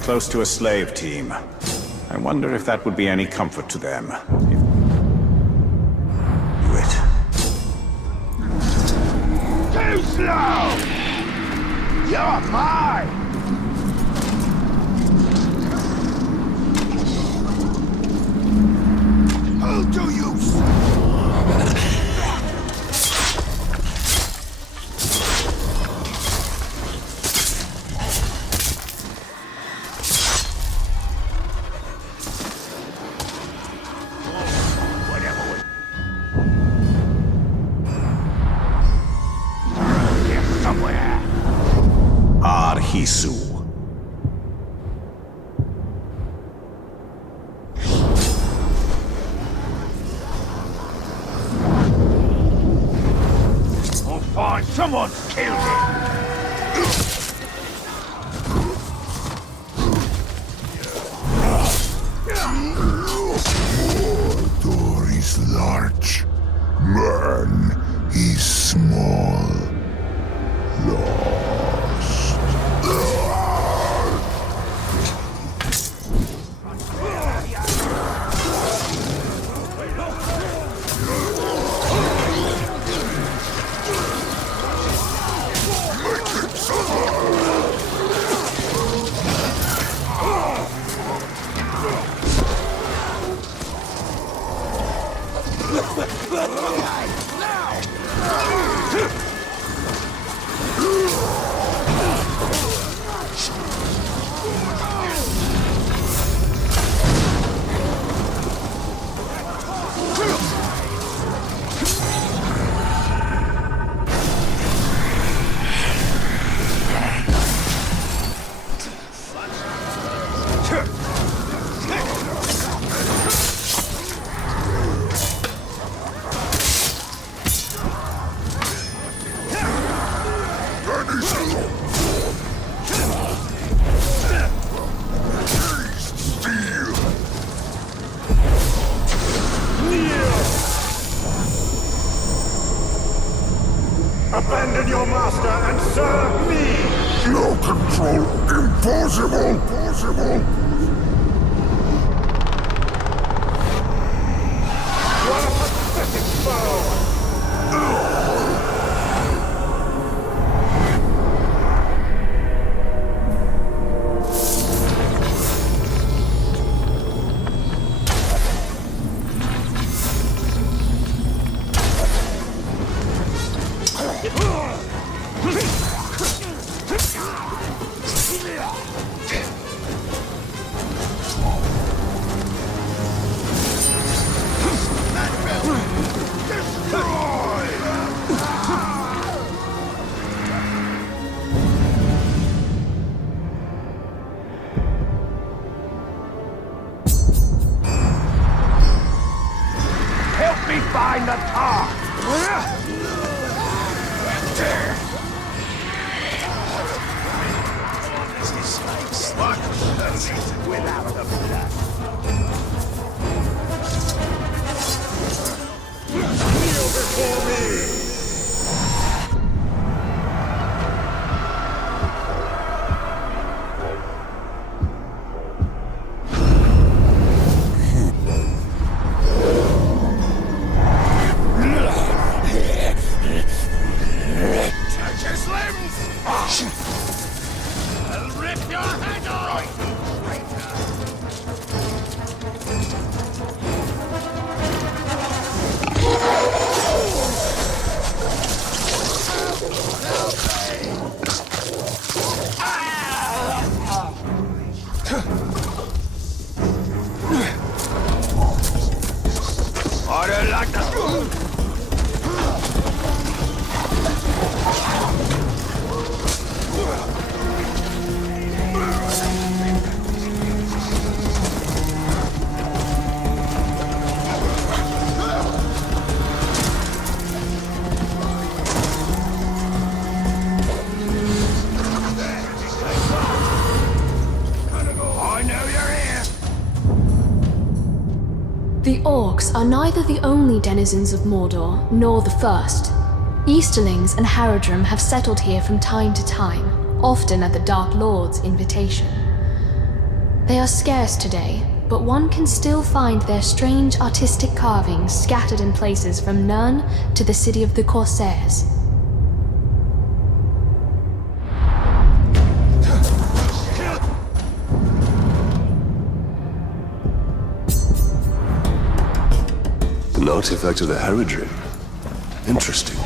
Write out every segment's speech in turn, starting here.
close to a slave team. I wonder if that would be any comfort to them. Do it. Too slow! You're mine! Who do you Hisu. I'll find someone's killed him! Door is large. Man is small. Lost. Abandon your master and serve me! No control. Impossible. Impossible. What a pathetic foe! Help me find the path! Without the blood. Kneel before me! Touch his limbs! I'll rip your head off! I don't like the... The orcs are neither the only denizens of Mordor, nor the first. Easterlings and Haradrim have settled here from time to time, often at the Dark Lord's invitation. They are scarce today, but one can still find their strange artistic carvings scattered in places from Nirn to the city of the Corsairs. An artifact of the Haradrim. Interesting.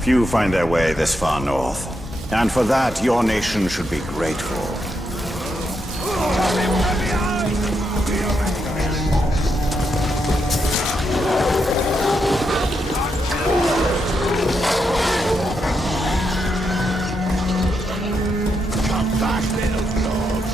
Few find their way this far north. And for that, your nation should be grateful. Come back, little dog.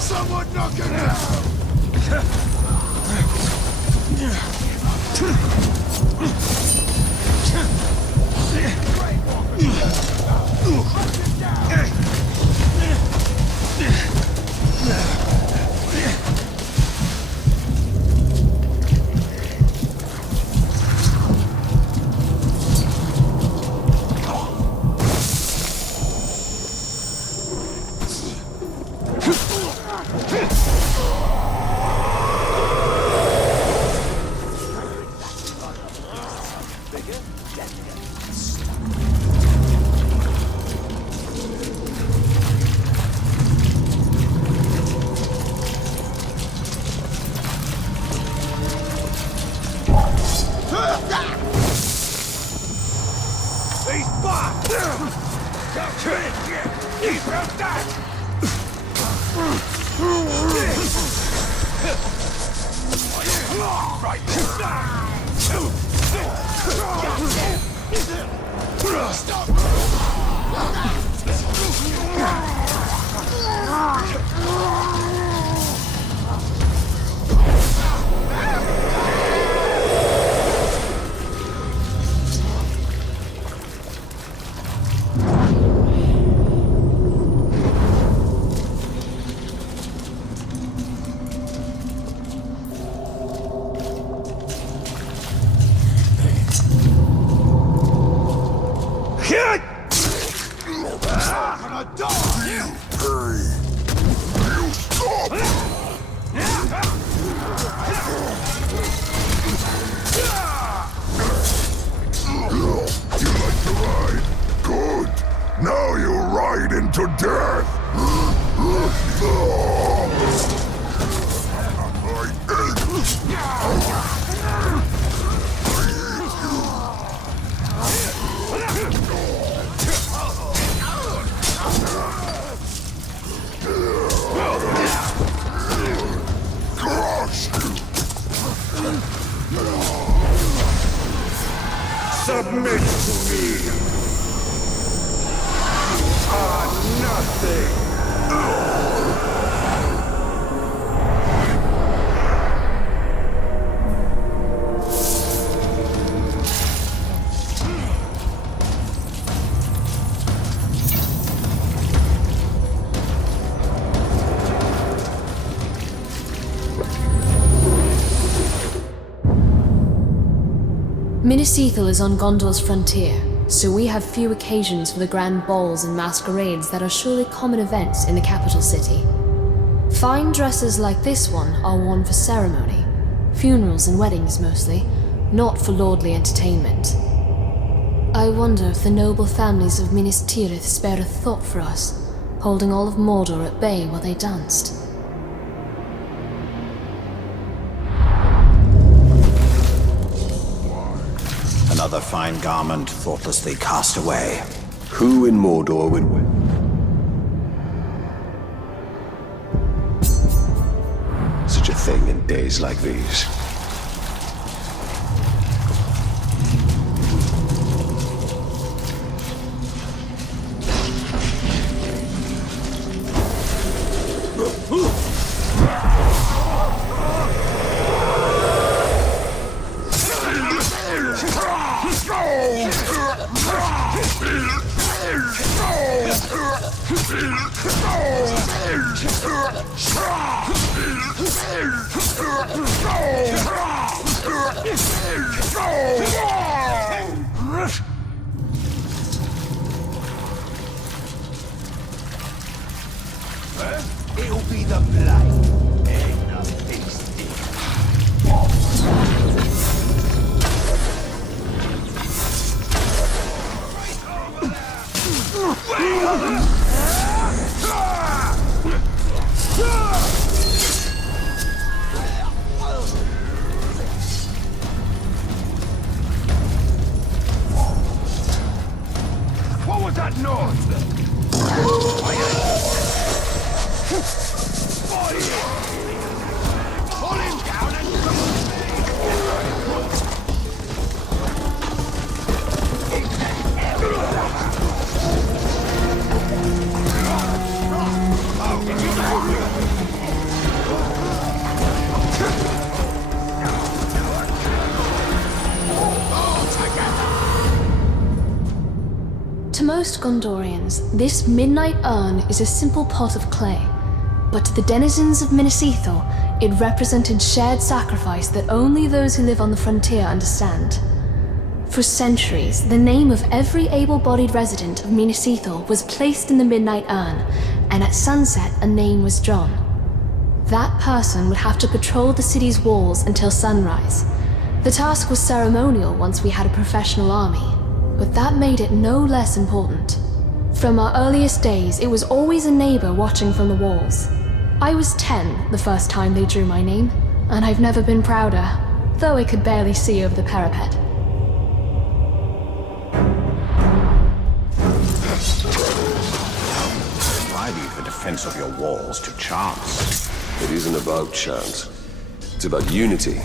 Someone knock him down! He's back! He's broke that! Now you ride into death! Submit to me! Nothing! Minas Ithil is on Gondor's frontier, so we have few occasions for the grand balls and masquerades that are surely common events in the capital city. Fine dresses like this one are worn for ceremony, funerals and weddings mostly, not for lordly entertainment. I wonder if the noble families of Minas Tirith spared a thought for us, holding all of Mordor at bay while they danced. Another fine garment thoughtlessly cast away. Who in Mordor would win? Such a thing in days like these. It'll be the blade and the feasting. What was that noise? Pull him down and To most Gondorians, this midnight urn is a simple pot of clay, but to the denizens of Minas Ithil, it represented shared sacrifice that only those who live on the frontier understand. For centuries, the name of every able-bodied resident of Minas Ithil was placed in the midnight urn, and at sunset a name was drawn. That person would have to patrol the city's walls until sunrise. The task was ceremonial once we had a professional army, but that made it no less important. From our earliest days, it was always a neighbor watching from the walls. I was 10 the first time they drew my name, and I've never been prouder, though I could barely see over the parapet. Why leave the defense of your walls to chance? It isn't about chance. It's about unity.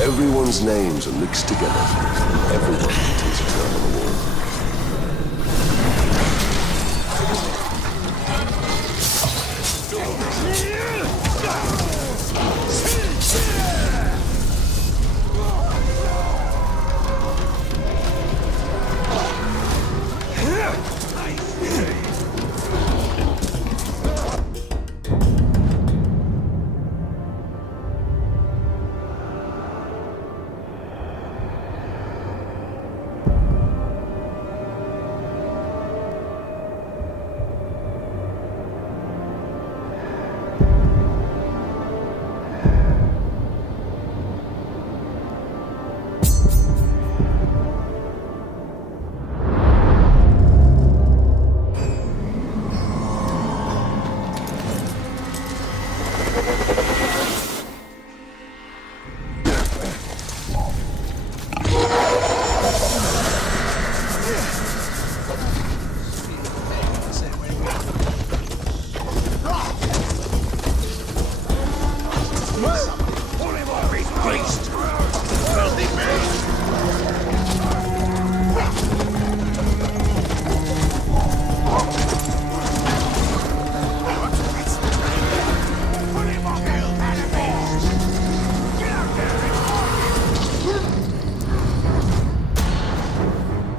Everyone's names are mixed together. Everyone takes a turn on the wall.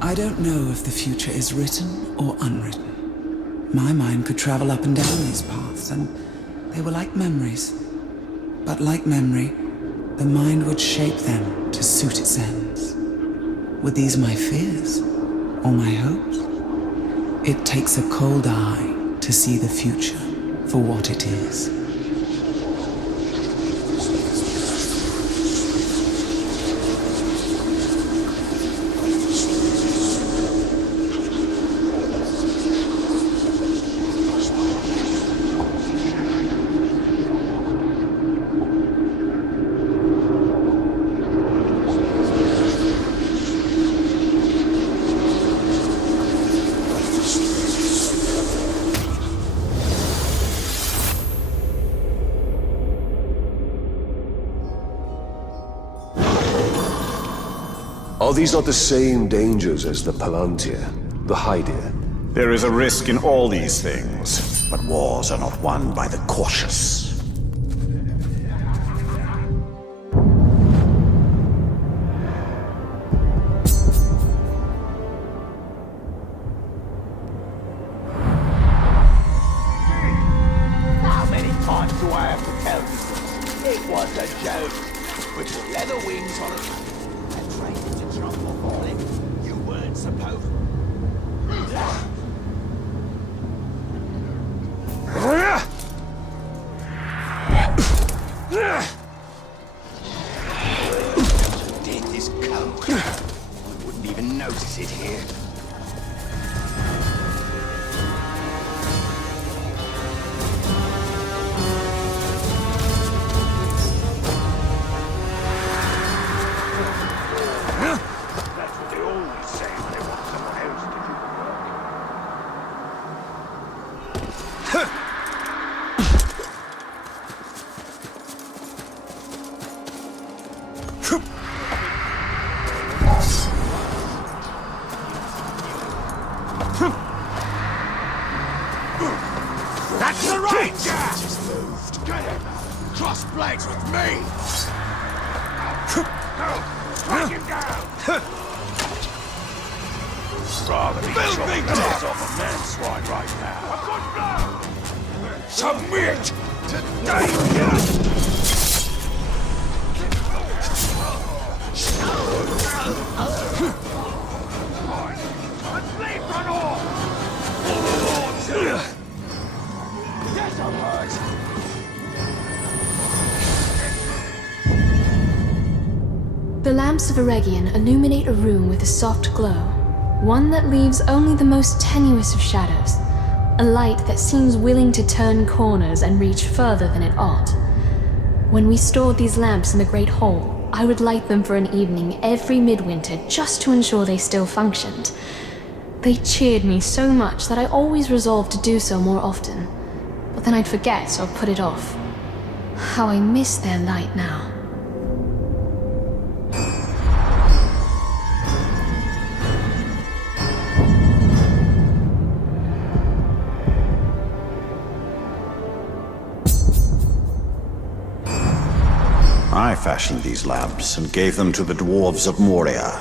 I don't know if the future is written or unwritten. My mind could travel up and down these paths, and they were like memories. But like memory, the mind would shape them to suit its ends. Were these my fears? Or my hopes? It takes a cold eye to see the future for what it is. Are these not the same dangers as the Palantir, the Hydir? There is a risk in all these things, but wars are not won by the cautious. How many times do I have to tell you? It was a joke. With your leather wings on it. And trained to jump off on it. You weren't supposed. Death is cold. I wouldn't even notice it here. That's what they always say when they want someone else to do the work. That's the ranger! Just moved. Get him! Cross blades with me! Strike him down! Rather be chopping the heads off a man swine right now. Submit! Today! Let's leave run off! Yes, I'm hurt! The lamps of Eregion illuminate a room with a soft glow, one that leaves only the most tenuous of shadows, a light that seems willing to turn corners and reach further than it ought. When we stored these lamps in the Great Hall, I would light them for an evening every midwinter just to ensure they still functioned. They cheered me so much that I always resolved to do so more often, but then I'd forget or put it off. How I miss their light now. I fashioned these lamps and gave them to the dwarves of Moria.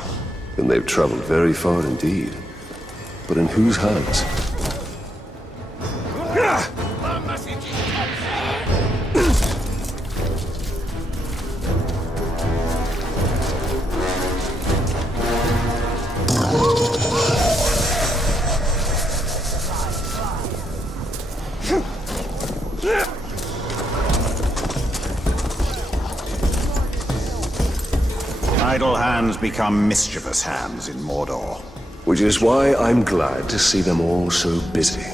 Then they've traveled very far indeed. But in whose hands? Idle hands become mischievous hands in Mordor. Which is why I'm glad to see them all so busy.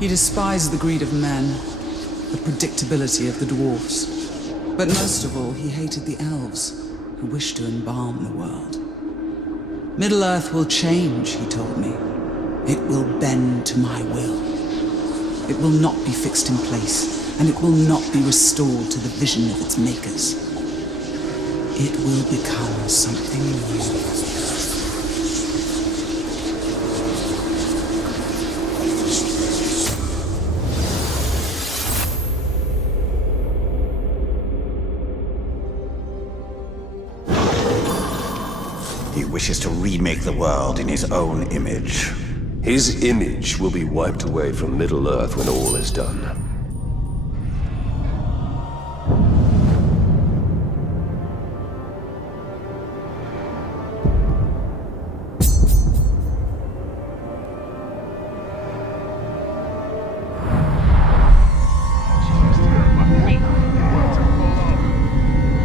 He despised the greed of men, the predictability of the dwarfs. But most of all, he hated the elves, who wished to embalm the world. Middle-earth will change, he told me. It will bend to my will. It will not be fixed in place, and it will not be restored to the vision of its makers. It will become something new. He wishes to remake the world in his own image. His image will be wiped away from Middle-earth when all is done.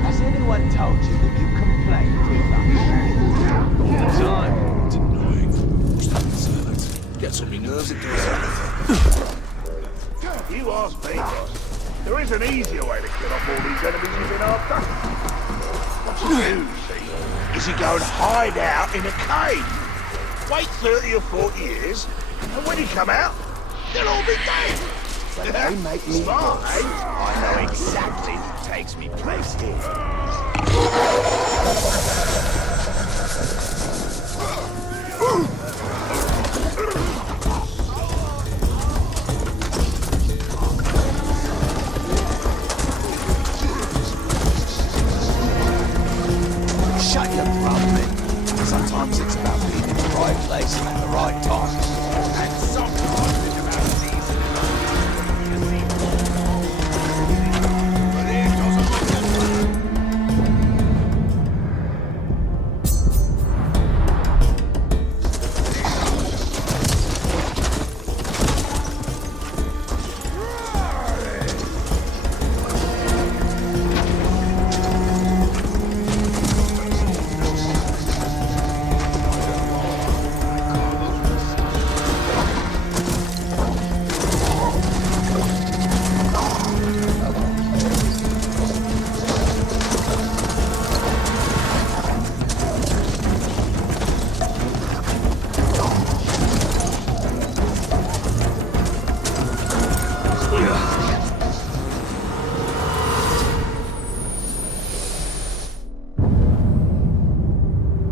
Has anyone told you that you complain too much? All the time. It's annoying. Gets on me nerves, it does everything. You ask me, boss. There is an easier way to kill off all these enemies you've been after. What you do, see, is you go and hide out in a cave. Wait 30 or 40 years, and when you come out, they'll all be dead. But they make me Smart, boss. eh? I know exactly who takes me place here. Shut your grumbling. Sometimes it's about being in the right place and at the right time. And sometimes it's about season But here goes a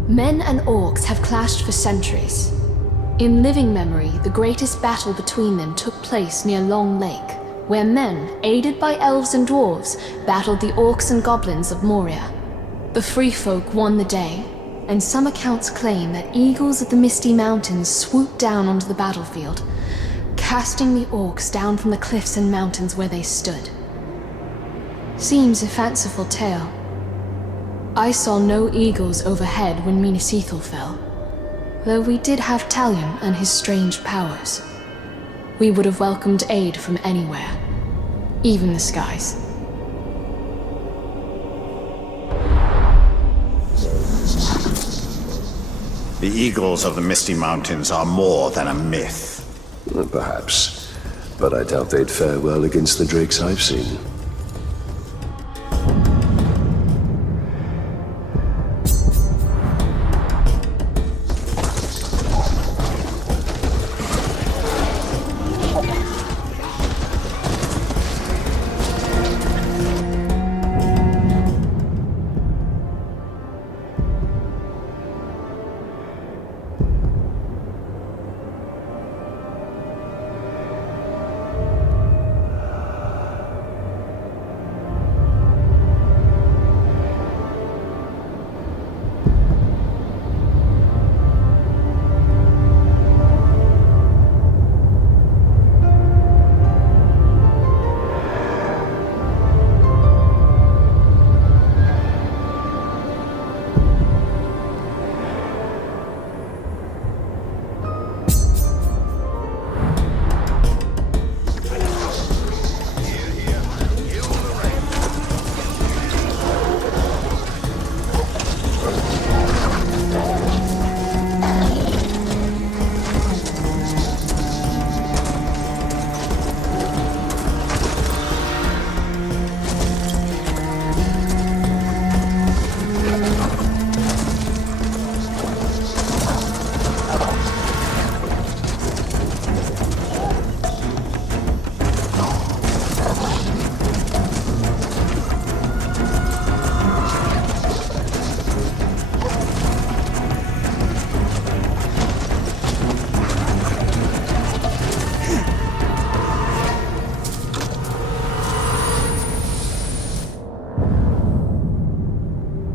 Men and orcs have clashed for centuries. In living memory, the greatest battle between them took place near Long Lake, where men, aided by elves and dwarves, battled the orcs and goblins of Moria. The free folk won the day, and some accounts claim that eagles of the Misty Mountains swooped down onto the battlefield, casting the orcs down from the cliffs and mountains where they stood. Seems a fanciful tale. I saw no eagles overhead when Minas Ithil fell, though we did have Talion and his strange powers. We would have welcomed aid from anywhere, even the skies. The eagles of the Misty Mountains are more than a myth. Perhaps, but I doubt they'd fare well against the drakes I've seen.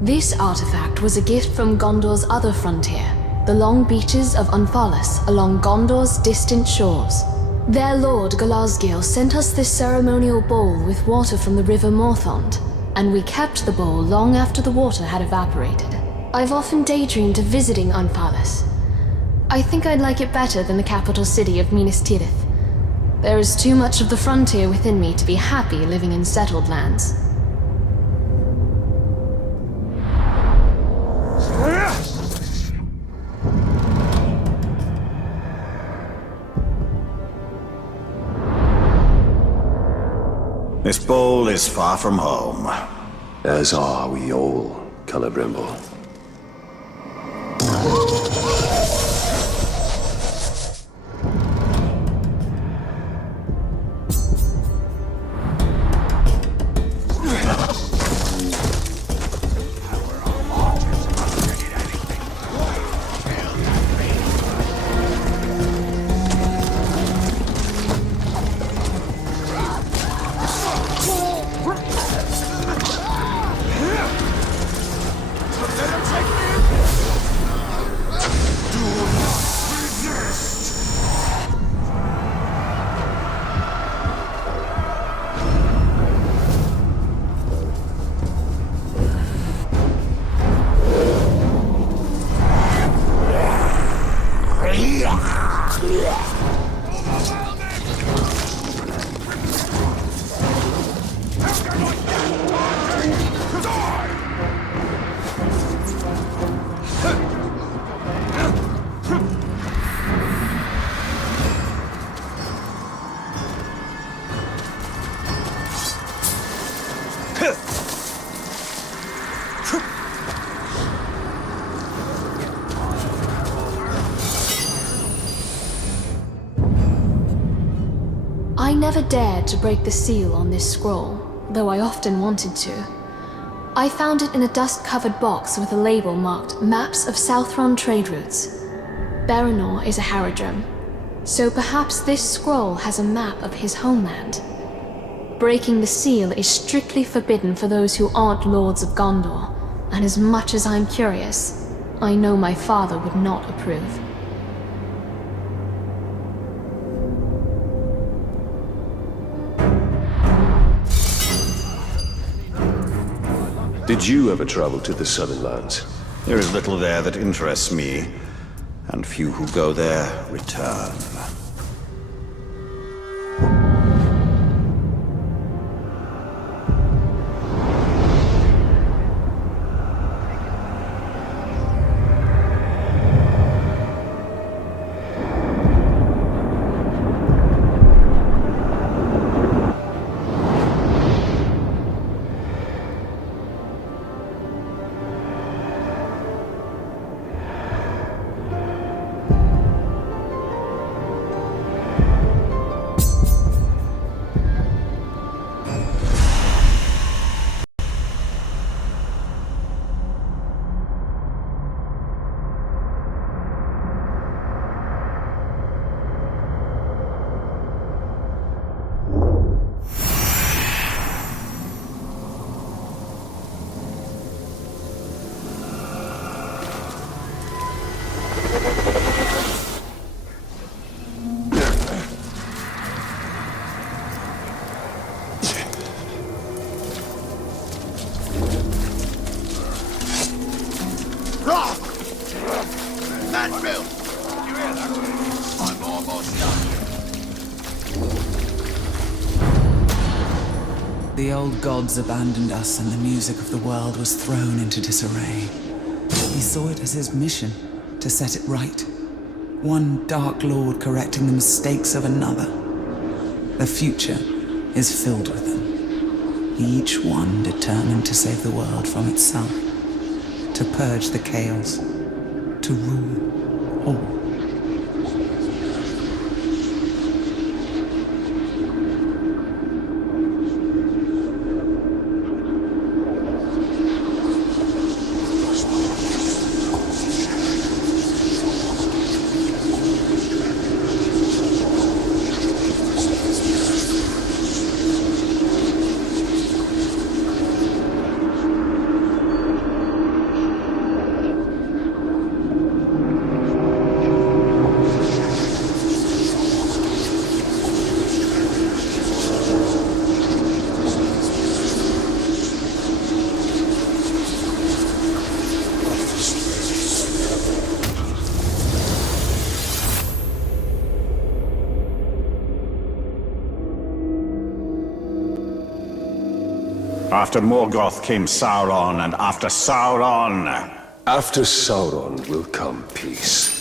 This artifact was a gift from Gondor's other frontier, the long beaches of Unthalas along Gondor's distant shores. Their lord Galazgil sent us this ceremonial bowl with water from the river Morthond, and we kept the bowl long after the water had evaporated. I've often daydreamed of visiting Unthalas. I think I'd like it better than the capital city of Minas Tirith. There is too much of the frontier within me to be happy living in settled lands. This bowl is far from home. As are we all, Calabrimble. I never dared to break the seal on this scroll, though I often wanted to. I found it in a dust-covered box with a label marked Maps of Southron Trade Routes. Baranor is a Haradrim, so perhaps this scroll has a map of his homeland. Breaking the seal is strictly forbidden for those who aren't Lords of Gondor, and as much as I'm curious, I know my father would not approve. Did you ever travel to the Southern Lands? There is little there that interests me, and few who go there return. The old gods abandoned us and the music of the world was thrown into disarray. He saw it as his mission to set it right. One Dark Lord correcting the mistakes of another. The future is filled with them. Each one determined to save the world from itself. To purge the chaos. To rule all. After Morgoth came Sauron, and after Sauron... After Sauron will come peace.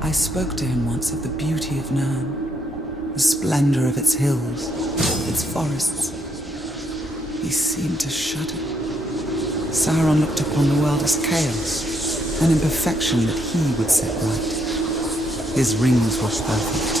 I spoke to him once of the beauty of Nirn, the splendor of its hills, its forests. He seemed to shudder. Sauron looked upon the world as chaos, an imperfection that he would set right. His rings were perfect.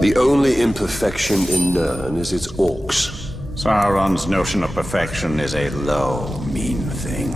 The only imperfection in Nirn is its orcs. Sauron's notion of perfection is a low, mean thing.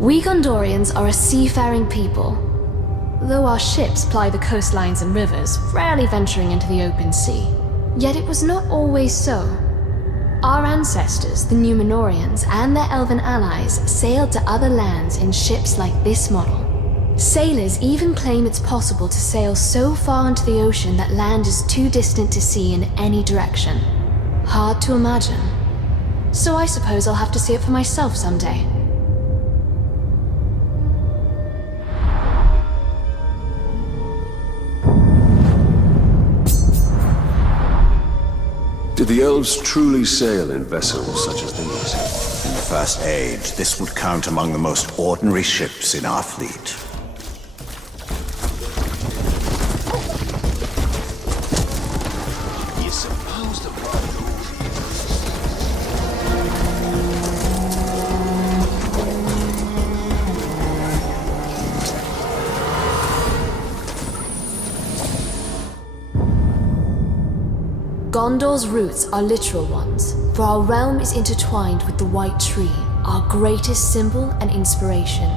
We Gondorians are a seafaring people. Though our ships ply the coastlines and rivers, rarely venturing into the open sea. Yet it was not always so. Our ancestors, the Númenóreans, and their elven allies sailed to other lands in ships like this model. Sailors even claim it's possible to sail so far into the ocean that land is too distant to see in any direction. Hard to imagine. So I suppose I'll have to see it for myself someday. Did the elves truly sail in vessels such as these? In the First Age, this would count among the most ordinary ships in our fleet. You're supposed to Gondor's roots are literal ones, for our realm is intertwined with the White Tree, our greatest symbol and inspiration.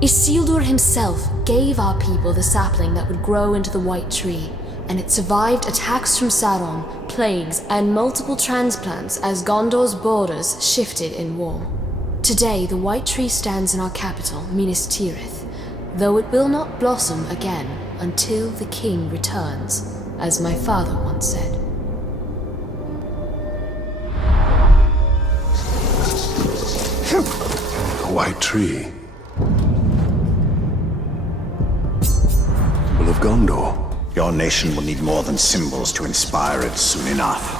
Isildur himself gave our people the sapling that would grow into the White Tree, and it survived attacks from Sauron, plagues, and multiple transplants as Gondor's borders shifted in war. Today, the White Tree stands in our capital, Minas Tirith, though it will not blossom again until the king returns, as my father once said. A white tree. Symbol of Gondor. Your nation will need more than symbols to inspire it soon enough.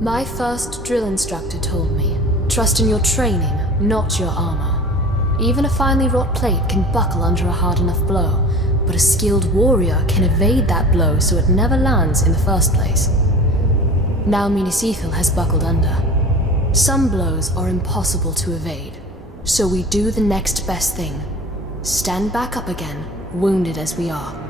My first drill instructor told me, trust in your training, not your armor. Even a finely wrought plate can buckle under a hard enough blow, but a skilled warrior can evade that blow so it never lands in the first place. Now Minas Ithil has buckled under. Some blows are impossible to evade, so we do the next best thing. Stand back up again, wounded as we are.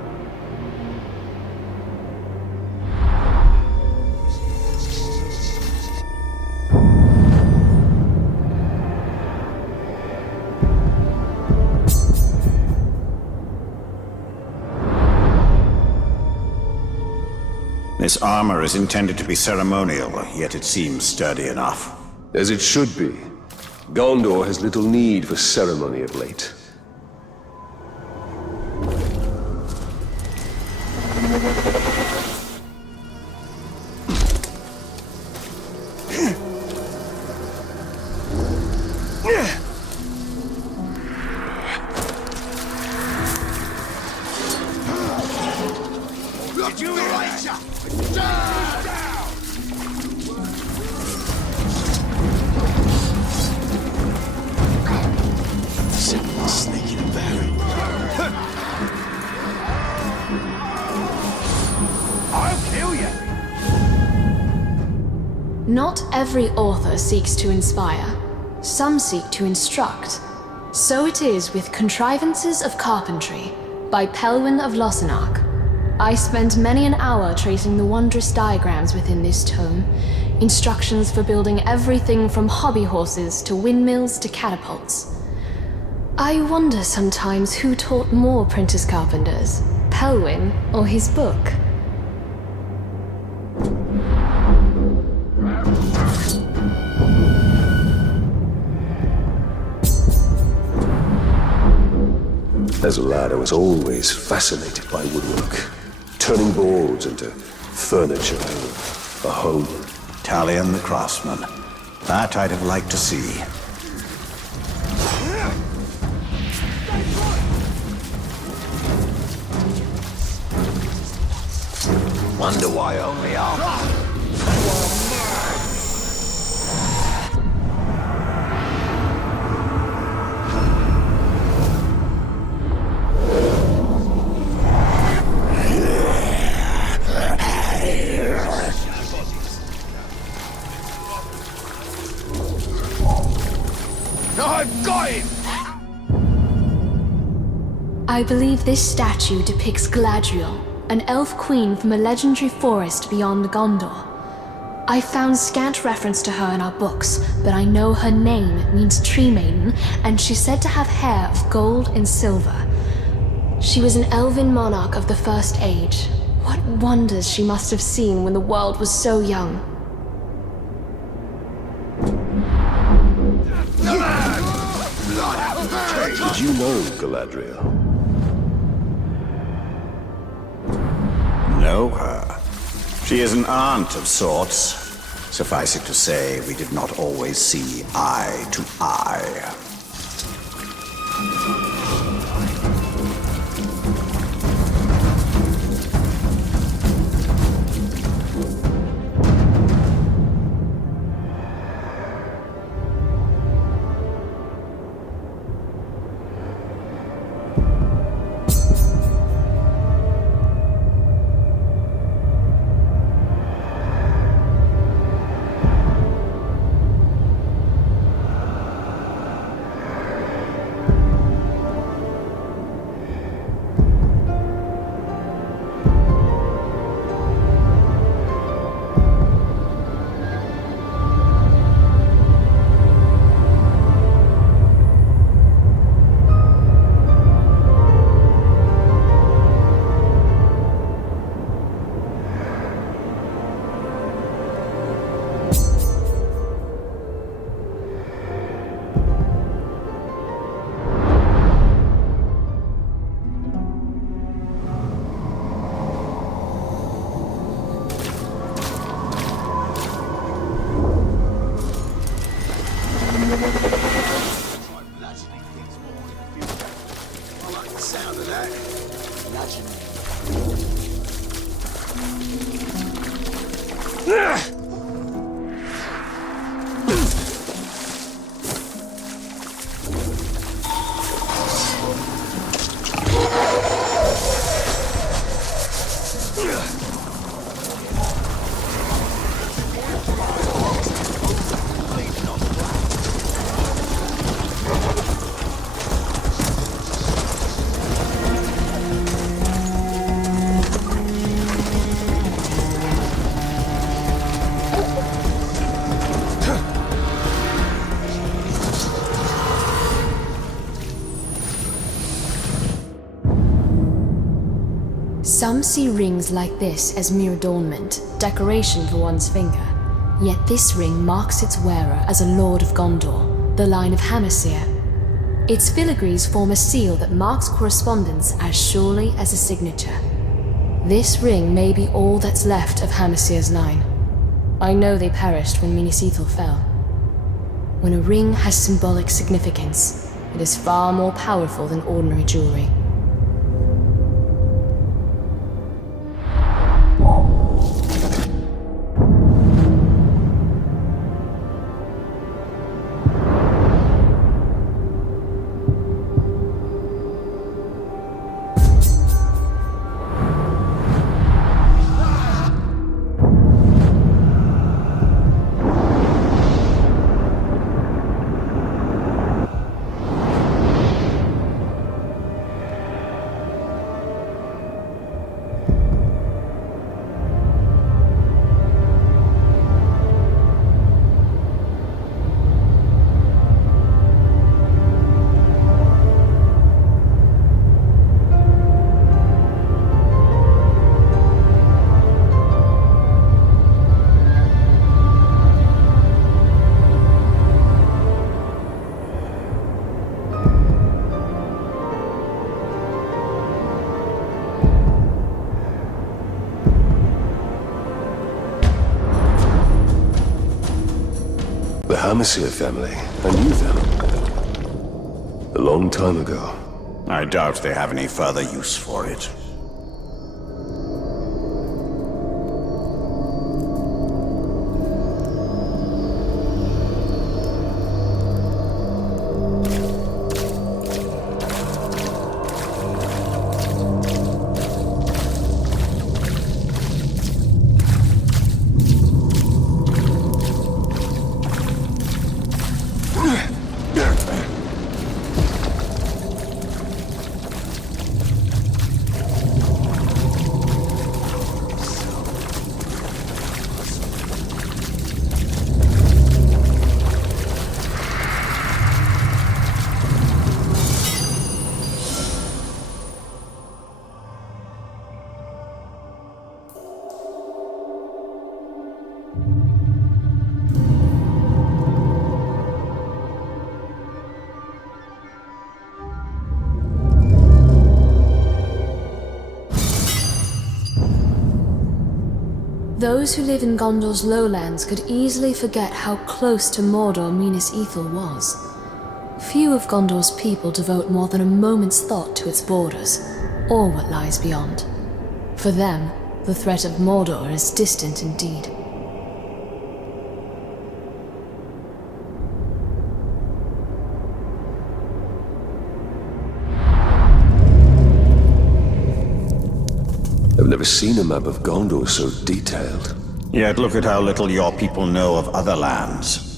This armor is intended to be ceremonial, yet it seems sturdy enough. As it should be. Gondor has little need for ceremony of late. Did you erase her? Down! Simple sneaking about. I'll kill you. Not every author seeks to inspire. Some seek to instruct. So it is with Contrivances of Carpentry by Pelwyn of Lossarnoch. I spent many an hour tracing the wondrous diagrams within this tome, instructions for building everything from hobby horses to windmills to catapults. I wonder sometimes who taught more apprentice carpenters, Pelwyn or his book. As a lad, I was always fascinated by woodwork. Turning boards into furniture, a home. Talion the craftsman. That I'd have liked to see. Wonder why only half. I've got him! I believe this statue depicts Galadriel, an elf queen from a legendary forest beyond Gondor. I found scant reference to her in our books, but I know her name means Tree Maiden, and she's said to have hair of gold and silver. She was an elven monarch of the First Age. What wonders she must have seen when the world was so young. Did you know Galadriel? Know her? She is an aunt of sorts. Suffice it to say, we did not always see eye to eye. Some see rings like this as mere adornment, decoration for one's finger. Yet this ring marks its wearer as a Lord of Gondor, the line of Hamasir. Its filigrees form a seal that marks correspondence as surely as a signature. This ring may be all that's left of Hamasir's line. I know they perished when Minas Ithil fell. When a ring has symbolic significance, it is far more powerful than ordinary jewelry. The Hamasir family. I knew them. A long time ago. I doubt they have any further use for it. those who live in Gondor's lowlands could easily forget how close to Mordor Minas Ithil was. Few of Gondor's people devote more than a moment's thought to its borders, or what lies beyond. For them, the threat of Mordor is distant indeed. I've never seen a map of Gondor so detailed. Yet look at how little your people know of other lands.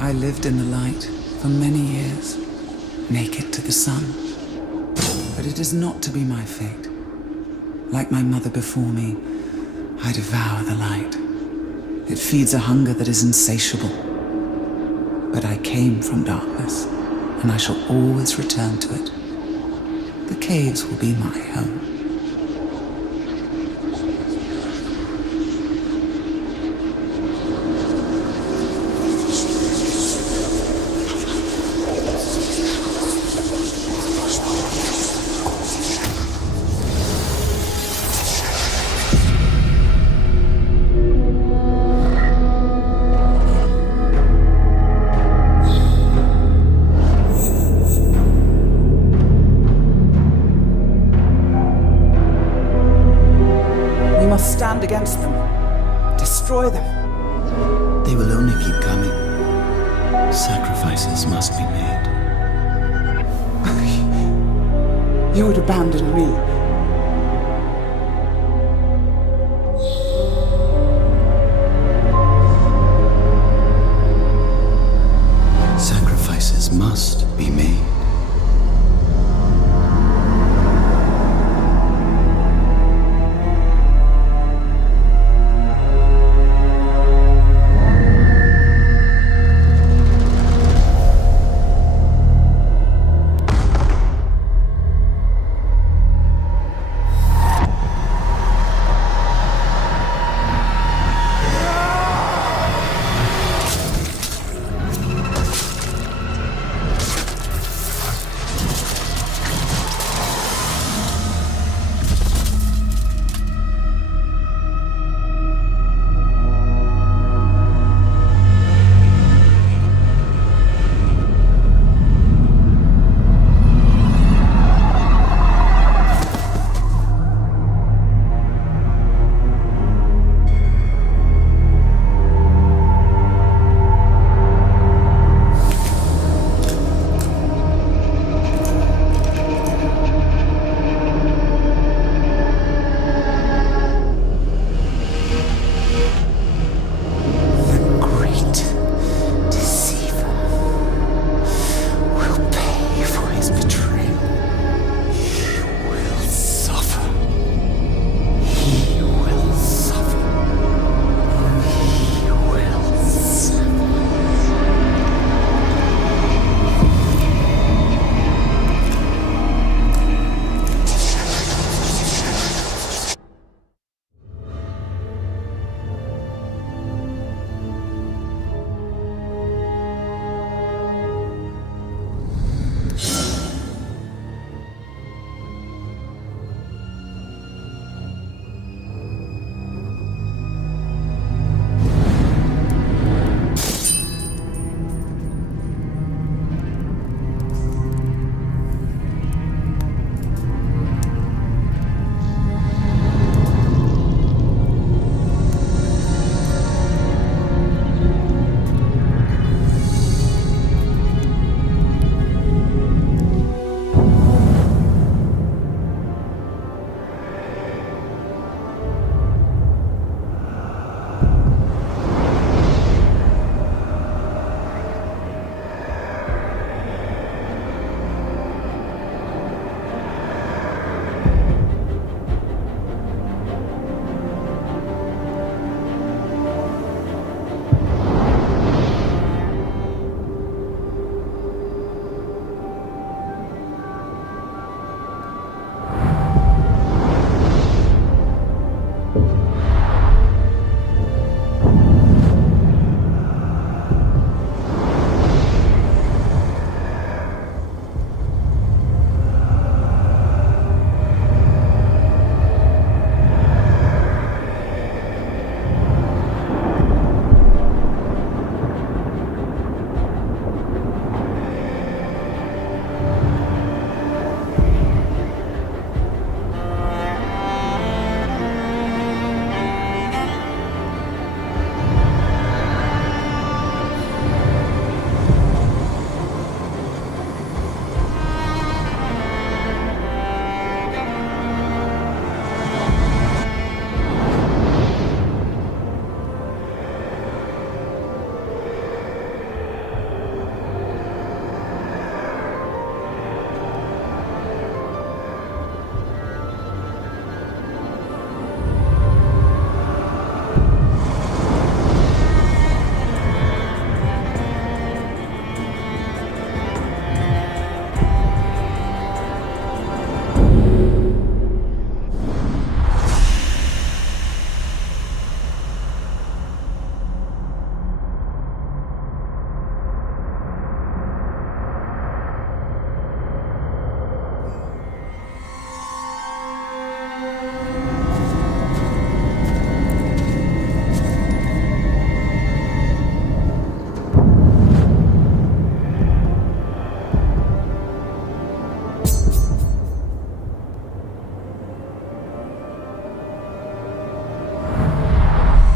I lived in the light for many years, naked to the sun. But it is not to be my fate. Like my mother before me, I devour the light. It feeds a hunger that is insatiable. But I came from darkness, and I shall always return to it. The caves will be my home. Stand against them. Destroy them. They will only keep coming. Sacrifices must be made. You would abandon me.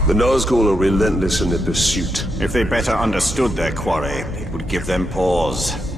The Nazgul are relentless in their pursuit. If they better understood their quarry, it would give them pause.